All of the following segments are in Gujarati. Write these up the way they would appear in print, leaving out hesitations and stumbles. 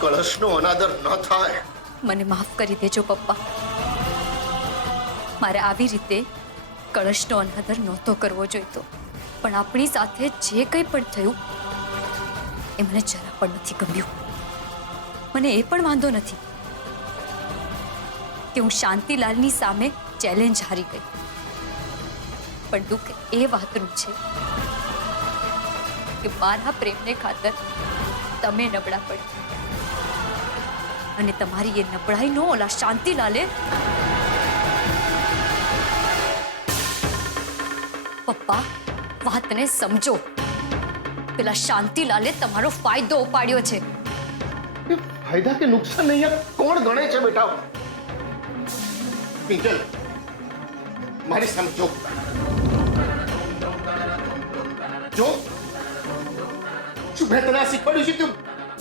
કળશનો અનાદર ન થાય. મને માફ કરી દેજો પપ્પા. મારે આવી રીતે કળશનો અનાદર નહોતો કરવો જોઈતો, પણ આપણી સાથે જે કંઈ પણ થયું એ મને જરા પણ નથી ગમ્યું. મને એ પણ વાંધો નથી કે હું શાંતિલાલની સામે ચેલેન્જ હારી ગઈ, પણ દુઃખ એ વાતનું છે કે મારા પ્રેમને ખાતર તમે નબળા પડ્યા અને તમારી એ નબળાઈનો ઓલા શાંતિલાલે પપ્પા વાતને સમજો. પેલા શાંતિલાલે તમારો ફાયદો ઉપાડ્યો છે. ફાયદા કે નુકસાન નહીં કોણ ગણે છે બેટા? કિંજલ, મારી સામે જો શું મેં તને શીખવાડ્યું છે કે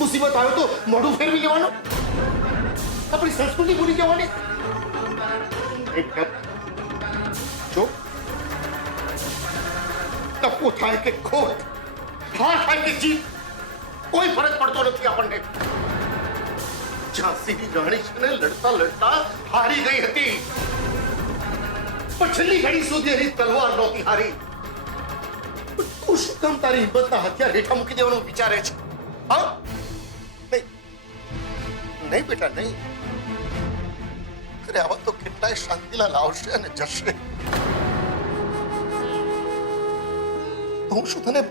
મુસીબત આવે તો મોઢું ફેરવી લેવાનું, આપણી સંસ્કૃતિ ભૂલી જવાની? જો ટપ્પો થાય કે ખોટ, હાર થાય કે જીત, કોઈ ફરક પડતો નથી આપણને. ઝાંસીની રાણી છે ને લડતા લડતા હારી ગઈ હતી, પણ છેલ્લી ઘડી સુધી એની તલવાર નહોતી હારી. તું શું કામ તારી હિંમતના હથિયાર હેઠા મૂકી દેવાનું વિચારે છે? હા, નહીં નહીં બેટા, નહીં. અરે આવા તો કેટલાય શાંતિલાલ આવશે અને જશે. હું શું તને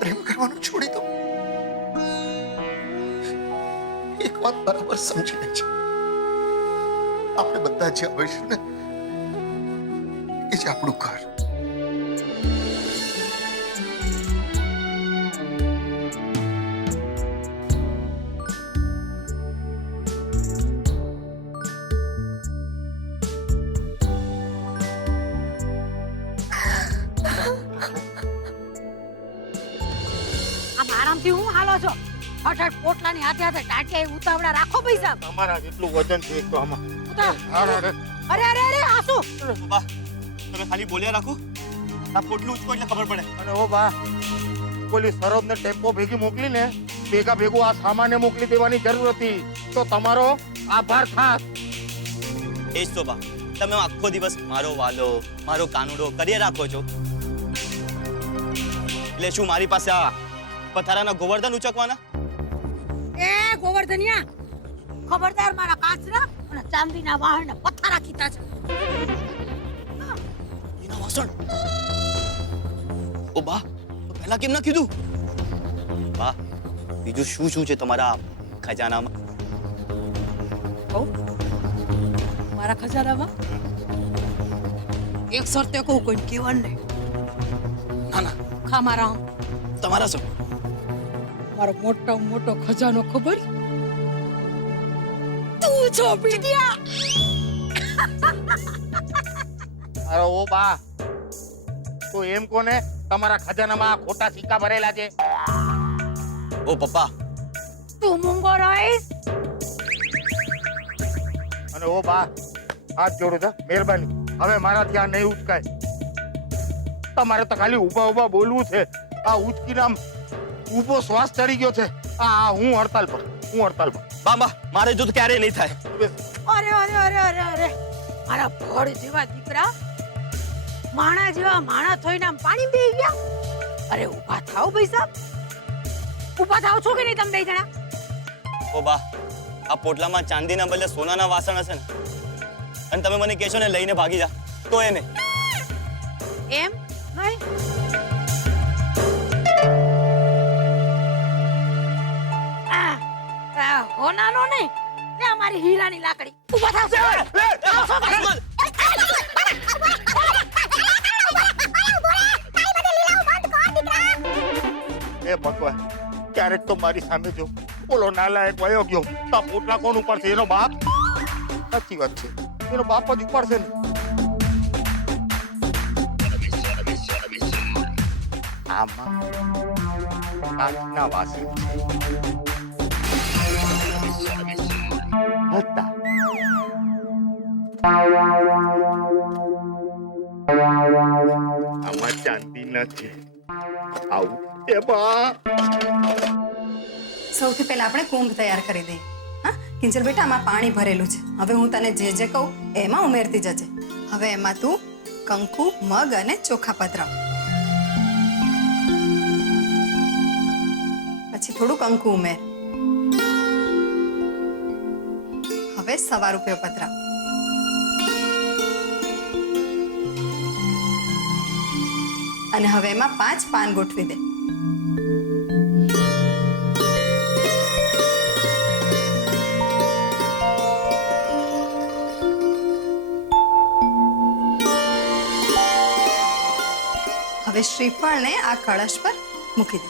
પ્રેમ કરવાનું છોડી દઉં? એક વાત બરાબર સમજી લે છે, આપણે બધા જે આવીશું ને એ જ આપણું ઘર. આરામથી હું હાલો છો? ફટાફટ પોટલાની હાથે હાથે ટાટિયા ઉતાવળા રાખો પૈસા. તમારા જેટલું વજન છે તો આમાં. અરે અરે અરે આસુ બા, તમે ખાલી બોલ્યા રાખો, આ પોટલું ઉચકો એટલે ખબર પડે. અને ઓ બા, પોલીસ સરોદને ટેમ્પો ભેગી મોકલીને ભેગું આ સામાન્ય મોકલી દેવાની જરૂર હતી, તો તમારો આભાર ખાસ. એ જ તો બા, તમે આખો દિવસ મારો વાલો મારો કાનુડો કરીએ રાખો છો, એટલે શું મારી પાસે આ પથારાના ગોવર્ધન ઉચકવાના? એ ગોવર્ધનિયા, ખબરદાર મારા કાચના અને ચાંદીના વાહણના પથ્થરા કીધા છે. એના વાસણ ઓ બા, તો પહેલા કેમ ના કીધું? બા, બીજું શું શું છે તમારા ખજાનામાં? મારા ખજાનામાં એક શરતે કહું, કોઈને કહેવાનું નહીં. ના ના, ખા મારા તમારા શું? મારો મોટો મોટો ખજાનો ખબર? તું છો પીડિયા. અરે ઓ બા, તો એમ કોને તમારા ખજાનામાં ખોટા સિક્કા ભરેલા છે? ઓ પપ્પા, તું મૂંગો રહીશ. અને ઓ બા, હાથ જોડું છો, મહેરબાની હવે મારાથી આ નહીં ઉચકાય. તમારે તો ખાલી ઊભા ઊભા બોલવું છે. આ ઉચકીને આમ ઊભો શ્વાસ ચડી ગયો છે. હું હડતાલ પર. બા બા, મારે જો તો ક્યારેય નહીં થાય. અરે અરે અરે અરે અરે, મારા ભોળ જેવા દીકરા માણા જેવા માણા થઈને આમ પાણી પી ગયા. અરે ઊભા થાઓ ભાઈ સાહેબ, ઊભા થાઓ છો કે નહીં તમે બે જણા? ઓ બા, આ પોટલામાં ચાંદીના બદલે સોનાના વાસણ હશે ને, અને તમે મને કહેશો ને લઈને ભાગી જા, તો એ નહીં. એમ નહીં? હોનાનો નહીં, લે અમારી હીરાની લાકડી. ઊભા થાઓ. એ ભગવાન, ક્યારેક તો મારી સામે જો બોલો નાલાયક વયો ગયો. આ પોટલા કોણ ઉપાડશે? એનો બાપ. સાચી વાત છે, એનો બાપ જ ઉપાડશે ને. આમાં કાચના વાસણ હતા. આમાં ચાંદી નથી. આવું એ બા સૌથી પહેલા આપણે કુંભ તૈયાર કરી દઈએ. હા કિંજલ બેટા, આમાં પાણી ભરેલું છે. હવે હું તને જે જે કહું એમાં ઉમેરતી જજે. હવે એમાં તું કંકુ, મગ અને ચોખા પધરાવ. પછી થોડું કંકુ ઉમેર. હવે 1.25 રૂપિયો પધરાવ. અને હવે એમાં 5 પાન ગોઠવી દે. હવે શ્રીફળને આ કળશ પર મૂકી દે.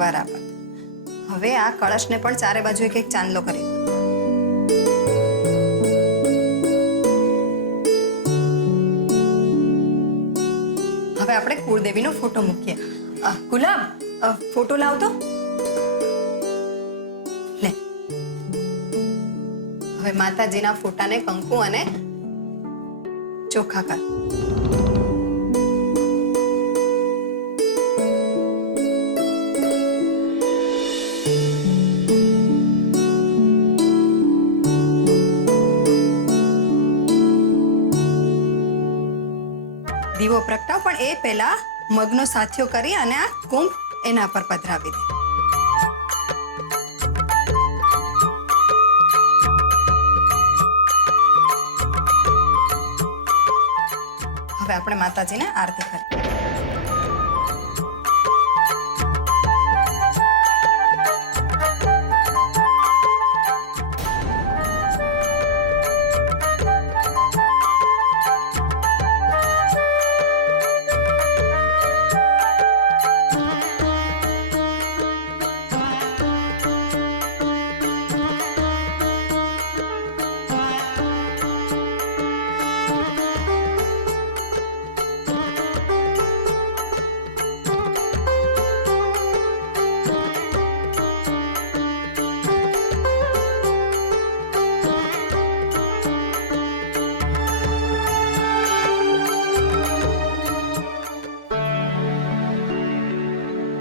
બરાબર. હવે આ કળશને પણ ચારે બાજુ એક એક ચાંદલો કરી દે. હવે આપણે કુળદેવીનો ફોટો મૂકીએ. ગુલાબ, ફોટો લાવતો. લે. હવે માતાજીના ફોટાને કંકુ અને ચોખા કર. દીવો પ્રગટાવ, પણ એ પહેલા મગનો સાથિયો કરી અને આ કુંભ એના પર પધરાવી દે. હવે આપણે માતાજીને આરતી કરીએ.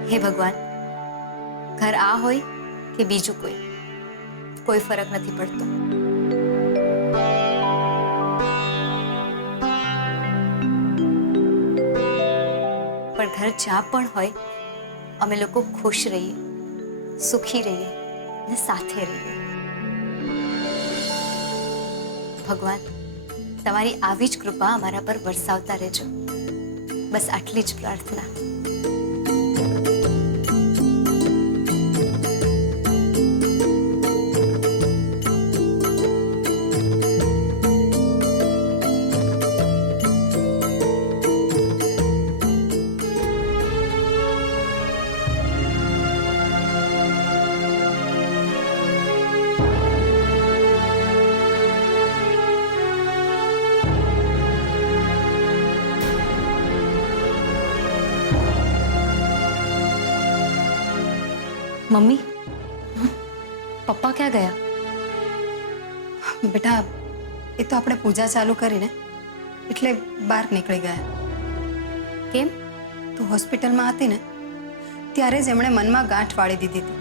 હે ભગવાન, ઘર આ હોય કે બીજું કોઈ ફરક નથી પડતો. પણ ઘર જ્યાં પણ હોય અમે લોકો ખુશ રહીએ, સુખી રહીએ અને સાથે રહીએ. ભગવાન, તમારી આવી જ કૃપા અમારા પર વરસાવતા રહેજો. બસ આટલી જ પ્રાર્થના. મમ્મી, પપ્પા ક્યાં ગયા? બેટા, એ તો આપણે પૂજા ચાલુ કરીને એટલે બહાર નીકળી ગયા. કેમ? તું હોસ્પિટલમાં હતી ને ત્યારે જ એમણે મનમાં ગાંઠ વાળી દીધી હતી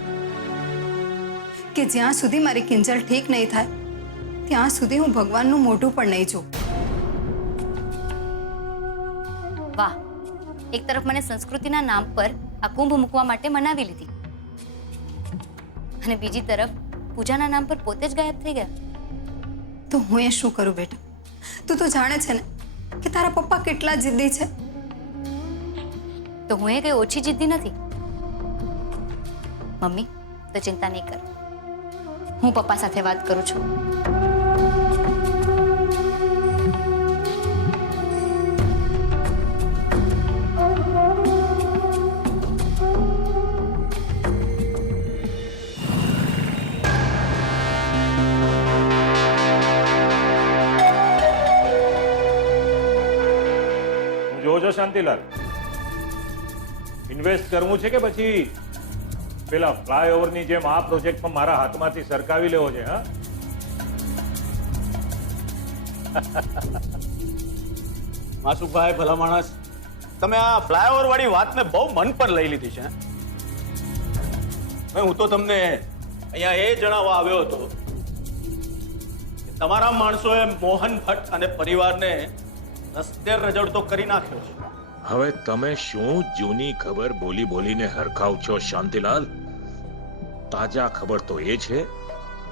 કે જ્યાં સુધી મારી કિંજલ ઠીક નહીં થાય ત્યાં સુધી હું ભગવાનનું મોઢું પણ નહીં જોઉં. વાહ, એક તરફ મને સંસ્કૃતિના નામ પર આ કુંભ મૂકવા માટે મનાવી લીધી અને બીજી તરફ પૂજાના નામ પર પોતે જ ગાયબ થઈ ગયા. તો હું એ શું કરું બેટા? તું તો જાણે છે ને કે તારા પપ્પા કેટલા જિદ્દી છે. તો હું એ કઈ ઓછી જિદ્દી નથી. મમ્મી, તો ચિંતા નહીં કર, હું પપ્પા સાથે વાત કરું છું. જોજો શાંતિલાલ, ઇન્વેસ્ટ કરવું છે કે પછી પેલા ફ્લાયઓવરની જેમ આ પ્રોજેક્ટમાં મારા હાથમાંથી સરકાવી લેવો છે? હા, માસુભાઈ ભલા માણસ, તમે આ ફ્લાયઓવર વાળી વાતને બહુ મન પર લઈ લીધી છે. હું તો તમને અહીંયા એ જણાવવા આવ્યો હતો કે તમારા માણસોએ મોહન ભટ્ટ અને પરિવારને રસ્તે રજડતો કરી નાખ્યો છે. હવે તમે શું જૂની ખબર બોલી બોલીને હરખાવ છો શાંતિલાલ? તાજા ખબર તો એ છે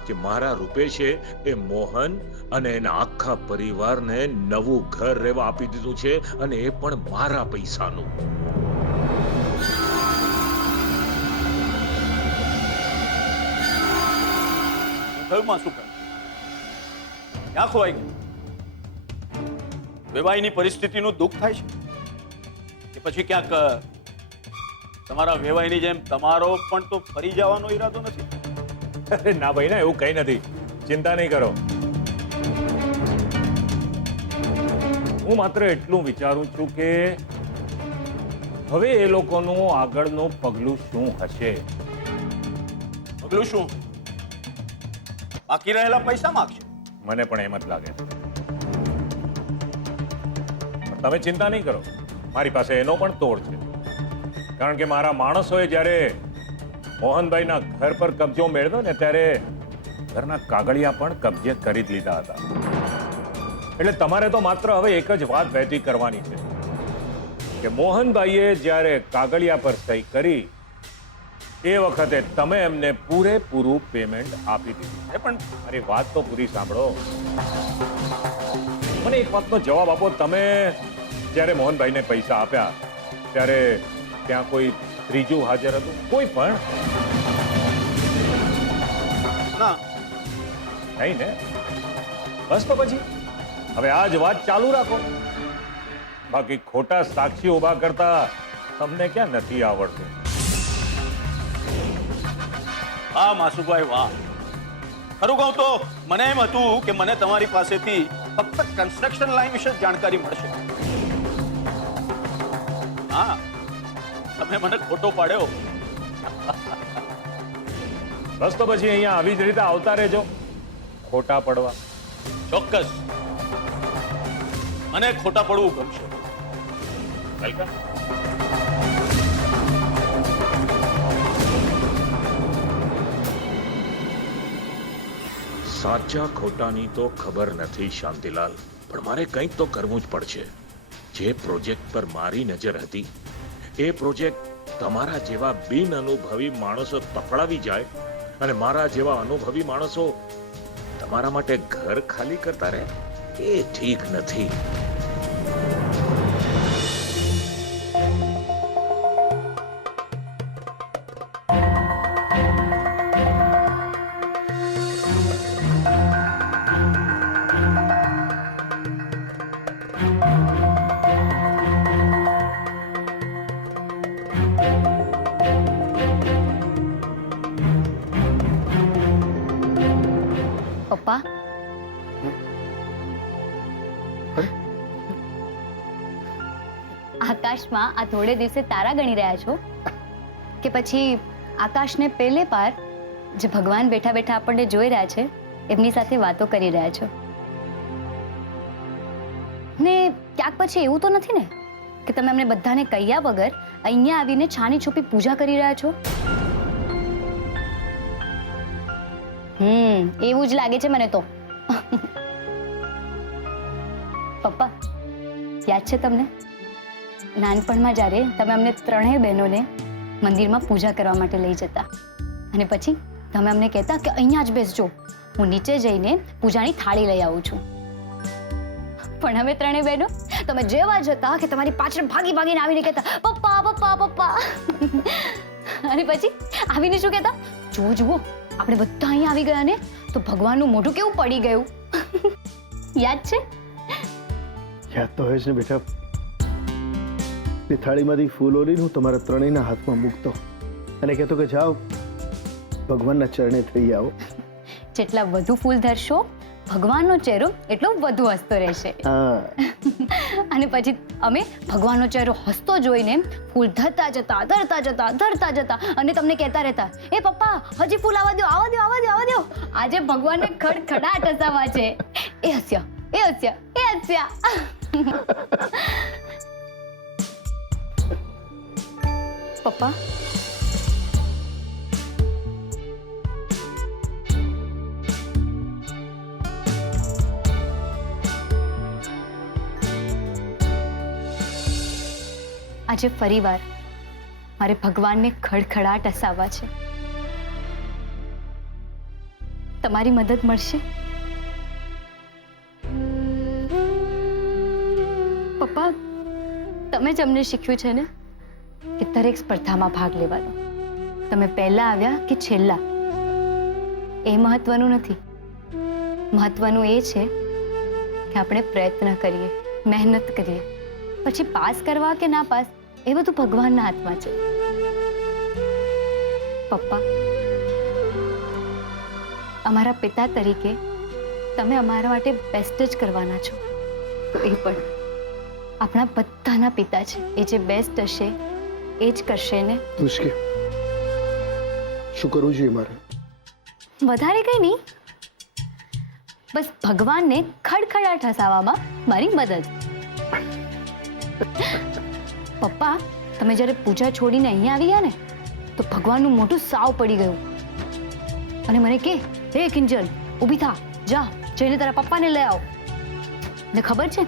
કે મારા રૂપેશે એ મોહન અને એના આખા પરિવારને નવું ઘર રહેવા આપી દીધું છે, અને એ પણ મારા પૈસાનું. થયું શું કર ક્યાં ખોવાઈ ગયું? વેવાઈની પરિસ્થિતિનું દુઃખ થાય છે કે પછી ક્યાંક તમારા વેવાઈની જેમ તમારો પણ તો ફરી જવાનો ઈરાદો નથી? અરે ના ભાઈ ના, એવું કઈ નથી, ચિંતા નહીં કરો. હું માત્ર એટલું વિચારું છું કે હવે એ લોકોનું આગળનું પગલું શું હશે. પગલું શું? બાકી રહેલા પૈસા માંગશે. મને પણ એમ જ લાગે છે. પણ તમે ચિંતા નહીં કરો, મારી પાસે એનો પણ તોડ છે. કારણ કે મારા માણસોએ જ્યારે મોહનભાઈના ઘર પર કબજો મેળવ્યો ને ત્યારે ઘરના કાગળિયા પણ કબજે કરી જ લીધા હતા. એટલે તમારે તો માત્ર હવે એક જ વાત વહેતી કરવાની છે કે મોહનભાઈએ જ્યારે કાગળિયા પર સહી કરી એ વખતે તમે એમને પૂરેપૂરું પેમેન્ટ આપી દીધું. પણ મારી વાત તો પૂરી સાંભળો. મને એક વાતનો જવાબ આપો. તમે જ્યારે મોહનભાઈને પૈસા આપ્યા ત્યારે ત્યાં કોઈ ત્રીજું હાજર હતું? કોઈ પણ ના. નહીં ને? બસ તો પછી હવે આ જ વાત ચાલુ રાખો. બાકી ખોટા સાક્ષી ઉભા કરતા તમને ક્યાં નથી આવડતું. હા માસુભાઈ વાહ. ખરું કહું તો મને એમ હતું કે મને તમારી પાસેથી ફક્ત કન્સ્ટ્રક્શન લાઈન વિશે જાણકારી મળશે. હા, તમે મને ખોટો પાડ્યો. બસ તો પછી અહીંયા આવી જ રીતે આવતા રહેજો ખોટા પડવા. ચોક્કસ મને ખોટા પડવું ગમશે. વેલકમ. સાચા ખોટાની તો ખબર નથી શાંતિલાલ, પણ મારે કંઈક તો કરવું જ પડશે. જે પ્રોજેક્ટ પર મારી નજર હતી એ પ્રોજેક્ટ તમારા જેવા બિન અનુભવી માણસો પકડાવી જાય અને મારા જેવા અનુભવી માણસો તમારા માટે ઘર ખાલી કરતા રહે, એ ઠીક નથી. પપ્પા, આકાશમાં આ થોડે દિવસે તારા ગણી રહ્યા છો કે પછી આકાશને પહેલે પાર જે ભગવાન બેઠા બેઠા આપણને જોઈ રહ્યા છે એમની સાથે વાતો કરી રહ્યા છો ને? ક્યાંક પછી એવું તો નથી ને કે તમે અમને બધાને કહ્યા વગર અહીંયા આવીને છાની છુપી પૂજા કરી રહ્યા છો? એવું જ લાગે છે મને તો. પપ્પા, યાદ છે તમને નાનપણમાં જ્યારે તમે અમને ત્રણેય બહેનોને મંદિરમાં પૂજા કરવા માટે લઈ જતા અને પછી તમે અમને કહેતા કે અહીંયા જ બેસજો, હું નીચે જઈને પૂજાની થાળી લઈ આવું છું. પણ અમે ત્રણેય બહેનો તમે જેવા જતા કે તમારી પાછળ ભાગી ભાગીને આવીને કહેતા પપ્પા પપ્પા પપ્પા. અને પછી આવીને શું કહેતા? જુઓ જુઓ, આપણે બધા અહીંયા આવી ગયા ને તો ભગવાનનું મોઢું કેવું પડી ગયું. યાદ છે? યાદ તો હોય છે ને બેટા. એ થાળીમાંથી ફૂલો લઈને હું તમારા ત્રણેયના હાથમાં મૂકતો અને કહેતો કે જાઓ ભગવાનના ચરણે થઈ આવો. જેટલા વધુ ફૂલ ધરશો ભગવાનનો ચહેરો એટલો વધુ હસતો રહેશે. અને પછી અમે ભગવાનનો ચહેરો હસતો જોઈને ફૂલ ધરતા જતા ધરતા જતા ધરતા જતા અને તમને કહેતા રહેતા એ પપ્પા હજી ફૂલ આવવા દો આવવા દો આવવા દો આવવા દો. આજે ભગવાનને ખડખડાટ હસાવા છે. એ હસ્યા એ હસ્યા એ હસ્યા. પપ્પા, આજે ફરીવાર મારે ભગવાનને ખડખડાટ હસાવવા છે. તમારી મદદ મળશે? પપ્પા, તમે જ અમને શીખ્યું છે ને કે દરેક સ્પર્ધામાં ભાગ લેવાનો. તમે પહેલા આવ્યા કે છેલ્લા એ મહત્વનું નથી. મહત્વનું એ છે કે આપણે પ્રયત્ન કરીએ, મહેનત કરીએ. પછી પાસ કરવા કે ના પાસ એ બધું ભગવાનના હાથમાં છે. પપ્પા, અમારા પિતા તરીકે તમે અમારા માટે બેસ્ટ જ કરવાના છો. તો એ પણ આપણા બધાના પિતા છે. એ જે બેસ્ટ હશે એ જ કરશે ને. તુષ્કે, શું કરવું જોઈએ મારે? વધારે કંઈ નહીં, બસ ભગવાનને ખડખડાટ હસાવવામાં મારી મદદ. પપ્પા, તમે જ્યારે પૂજા છોડીને અહીંયા આવી ગયા ને તો ભગવાનનું મોઢું સાવ પડી ગયું અને મને કે, હે કિંજલ, ઊભી થા, જા જઈને તારા પપ્પાને લઈ આવ. ને ખબર છે,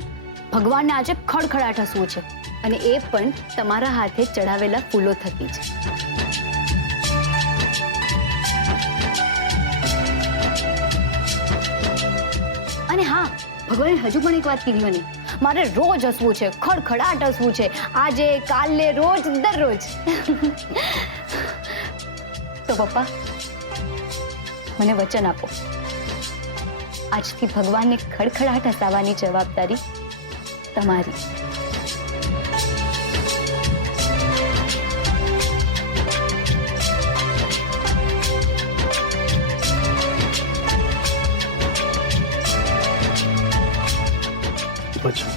ભગવાનને આજે ખડખડાટ હસવું છે અને એ પણ તમારા હાથે ચડાવેલા ફૂલો થકી છે. અને હા, ભગવાને હજુ પણ એક વાત કીધી મને, મારે રોજ હસવું છે, ખડખડાટ હસવું છે, આજે, કાલે, રોજ, દરરોજ. તો પપ્પા, મને વચન આપો, આજથી ભગવાનને ખડખડાટ હસાવવાની જવાબદારી તમારી. વચન.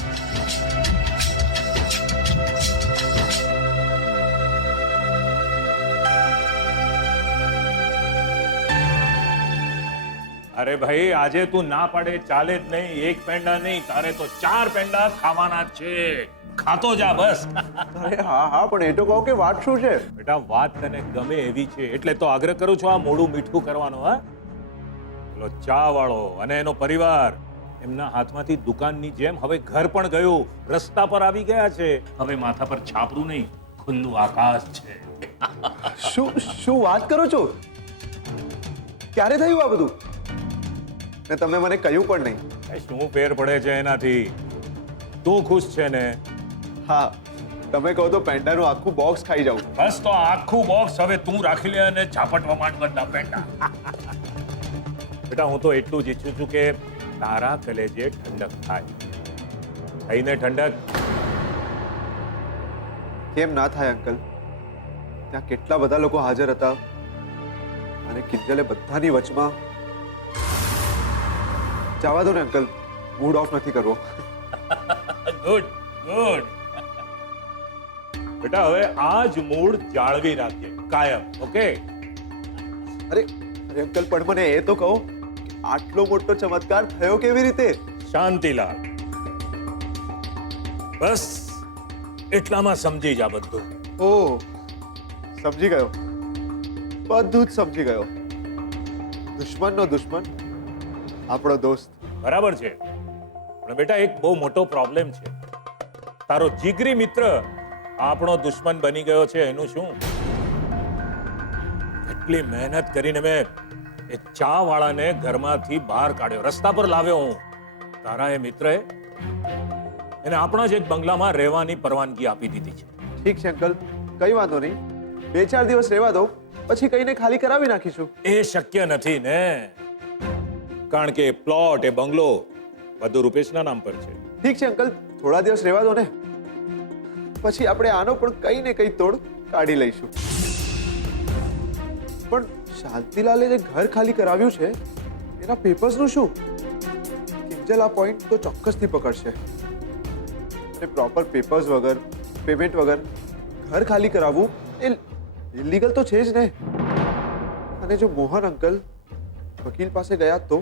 અરે ભાઈ, આજે તું ના પાડે ચાલે જ નહીં. એક પેંડા નહીં, તારે તો 4 પેંડા ખાવાના જ છે. ખાતો જા બસ. અરે હા, પણ એ તો કહો કે વાત શું છે? બેટા, વાત તને ગમે એવી છે એટલે તો આગ્રહ કરું છું આ મોડું મીઠું કરવાનો. હા, પેલો ચા વાળો અને એનો પરિવાર, એમના હાથમાંથી દુકાનની જેમ હવે ઘર પણ ગયું, રસ્તા પર આવી ગયા છે. હવે માથા પર છાપરું નહીં, ખુલ્લું આકાશ છે. શું વાત કરો છો? ક્યારે થયું આ બધું? ને તમે મને કહ્યું પણ નહીં. શું ફેર પડે છે એનાથી? તું ખુશ છે ને? હા, તમે કહો તો પેંડાનું આખું બોક્સ ખાઈ જાઉં. બસ તો આખું બોક્સ હવે તું રાખી લે અને ઝાપટવા માંડ બધા પેંડા. બેટા, હું તો એટલું જ ઈચ્છું છું કે તારા કલેજે ઠંડક થાય. થઈને ઠંડક. કેમ ના થાય અંકલ? ત્યાં કેટલા બધા લોકો હાજર હતા અને કિંજલે બધાની વચમાં. જવા દો ને અંકલ, મૂડ ઓફ નથી કરવો. Good good. બેટા, હવે આ જ મૂડ જાળવી રાખજે કાયમ. ઓકે? અરે અંકલ, પણ મને એ તો કહો, આટલો મોટો ચમત્કાર થયો કેવી રીતે? શાંતિલાલ, બસ એટલામાં સમજી જા બધું. ઓહ, સમજી ગયો, બધું જ સમજી ગયો. દુશ્મનનો દુશ્મન આપણો દોસ્ત. બરાબર છે, પણ બેટા એક બહુ મોટો પ્રોબ્લેમ છે. તારો જીગરી મિત્ર આપણો દુશ્મન બની ગયો છે. એનું શું? એટલી મહેનત કરીને મેં એ ચા વાળાને ઘરમાંથી બહાર કાઢ્યો, રસ્તા પર લાવ્યો હું. તારા એ મિત્રએ એને આપણા જ એક બંગલામાં રહેવાની પરવાનગી આપી દીધી છે. ઠીક છે અંકલ, કઈ વાંધો નહીં. 2-4 દિવસ રહેવા દો, પછી કઈને ખાલી કરાવી નાખીશું. એ શક્ય નથી ને, કારણ કે પ્લોટ, એ બંગલો બધું રૂપેશના નામ પર છે. ઠીક છે અંકલ, થોડા દિવસ રહેવા દો ને, પછી આપણે આનો પણ કઈ ને કઈ તોડ કાઢી લઈશું. પણ શાંતિલાલે જે ઘર ખાલી કરાવ્યું છે એના પેપર્સનું શું? કિંજલ આ પોઈન્ટ તો ચોક્કસથી પકડશે. અને પ્રોપર પેપર્સ વગર, પેમેન્ટ વગર ઘર ખાલી કરાવવું એ ઇલીગલ તો છે જ ને. અને જો મોહન અંકલ વકીલ પાસે ગયા તો